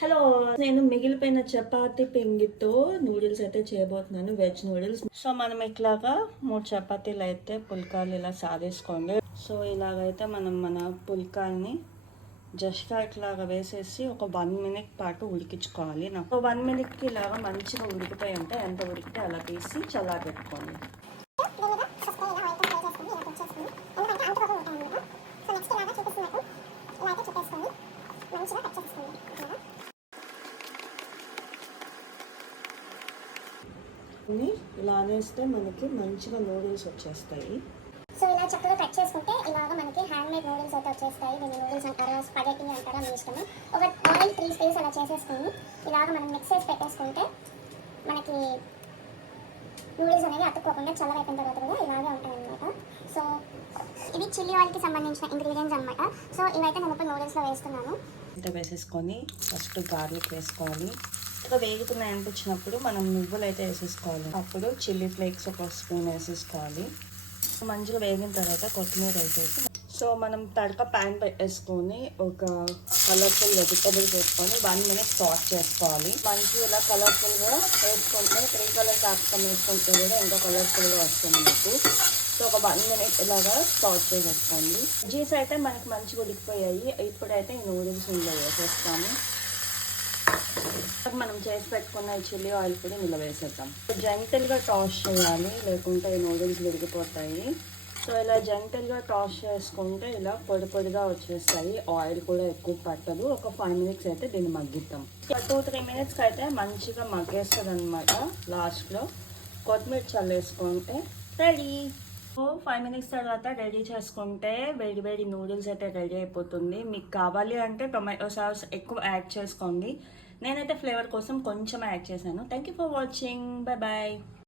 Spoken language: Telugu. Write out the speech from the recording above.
హలో, నేను మిగిలిపోయిన చపాతి పిండితో నూడిల్స్ అయితే చేయబోతున్నాను, వెజ్ నూడిల్స్. సో మనం ఇట్లాగా 3 చపాతీలు అయితే పుల్కాలు ఇలా సాదేసుకోండి. సో ఇలాగైతే మనం మన పుల్కాల్ని జస్ట్గా ఇట్లాగా వేసేసి ఒక 1 మినిట్ పాటు ఉడికించుకోవాలి. నాకు 1 మినిట్కి ఇలాగా మంచిగా ఉడికిపోయి ఉంటే ఎంత ఉడికితే అలా తీసి చల్లారబెట్టుకోండి. ఇలా అనేస్తే మనకి మంచిగా నూడిల్స్ వచ్చేస్తాయి. సో ఇలా చక్కగా కట్ చేసుకుంటే ఇలాగ మనకి హ్యాండ్ మేడ్ నూడిల్స్ అయితే వచ్చేస్తాయి. దీన్ని నూడిల్స్ అంటారా, స్పగెటీ అంటారా, మీ ఇష్టము. ఒక ఆయిల్ 3 స్పూన్స్ అలా చేసేసుకొని ఇలాగ మనం మిక్స్ చేసి పెట్టేసుకుంటే మనకి నూడిల్స్ అనేవి అతుక్కోకుండా చల్లవైపోయిన తర్వాత కూడా ఇలాగే ఉంటాయి అనమాట. సో ఇది చిల్లీ ఆయిల్కి సంబంధించిన ఇంగ్రీడియంట్స్ అనమాట. సో ఇవైతే నేను ఇప్పుడు నూడిల్స్లో వేస్తున్నాను. ఇంత వేసేసుకొని ఫస్ట్ గార్లిక్ వేసుకోవాలి. ఇంకా వేగుతున్నాయి అనిపించినప్పుడు మనం నువ్వులు అయితే వేసేసుకోవాలి. అప్పుడు చిల్లీ ఫ్లేక్స్ ఒక స్పూన్ వేసేసుకోవాలి. మంచిగా వేగిన తర్వాత కొత్తిమీర వేసేసి సో మనం తడక ప్యాన్ పెట్టేసుకొని ఒక కలర్ఫుల్ వెజిటబుల్స్ వేసుకొని 1 మినిట్ సాట్ చేసుకోవాలి. మంచిగా ఇలా కలర్ఫుల్గా వేసుకుంటే 3 కలర్ క్యాప్సికమ్ వేసుకుంటే కూడా ఇంకా కలర్ఫుల్గా వస్తుంది మీకు. సో ఒక 1 మినిట్ ఇలాగా సాట్ చేసేసుకోండి. వెజ్జీస్ అయితే మనకి మంచిగా ఉడికిపోయాయి. ఇప్పుడైతే ఈ నూడిల్స్ ఇందులో వేసేస్తాము. మనం చేసి పెట్టుకున్న చిల్లీ ఆయిల్ కూడా ఇందులో వేసేద్దాం. జెంటల్గా టాస్ చేయాలి, లేకుంటే ఈ నూడిల్స్ విరిగిపోతాయి. సో ఇలా జెంటల్గా టాస్ చేసుకుంటే ఇలా పొడి పొడిగా వచ్చేస్తాయి. ఆయిల్ కూడా ఎక్కువ పట్టదు. ఒక 5 మినిట్స్ అయితే దీన్ని మగ్గిద్దాం. 2-3 మినిట్స్కి అయితే మంచిగా మగ్గేస్తుంది అనమాట. లాస్ట్లో కొత్తిమీర చల్లేసుకుంటే రెడీ. 5 మినిట్స్ తర్వాత రెడీ చేసుకుంటే వేడి వేడి నూడిల్స్ అయితే రెడీ అయిపోతుంది. మీకు కావాలి అంటే టొమాటో సాస్ ఎక్కువ యాడ్ చేసుకోండి. నేనైతే ఫ్లేవర్ కోసం కొంచెం యాడ్ చేశాను. Thank you for watching. Bye bye.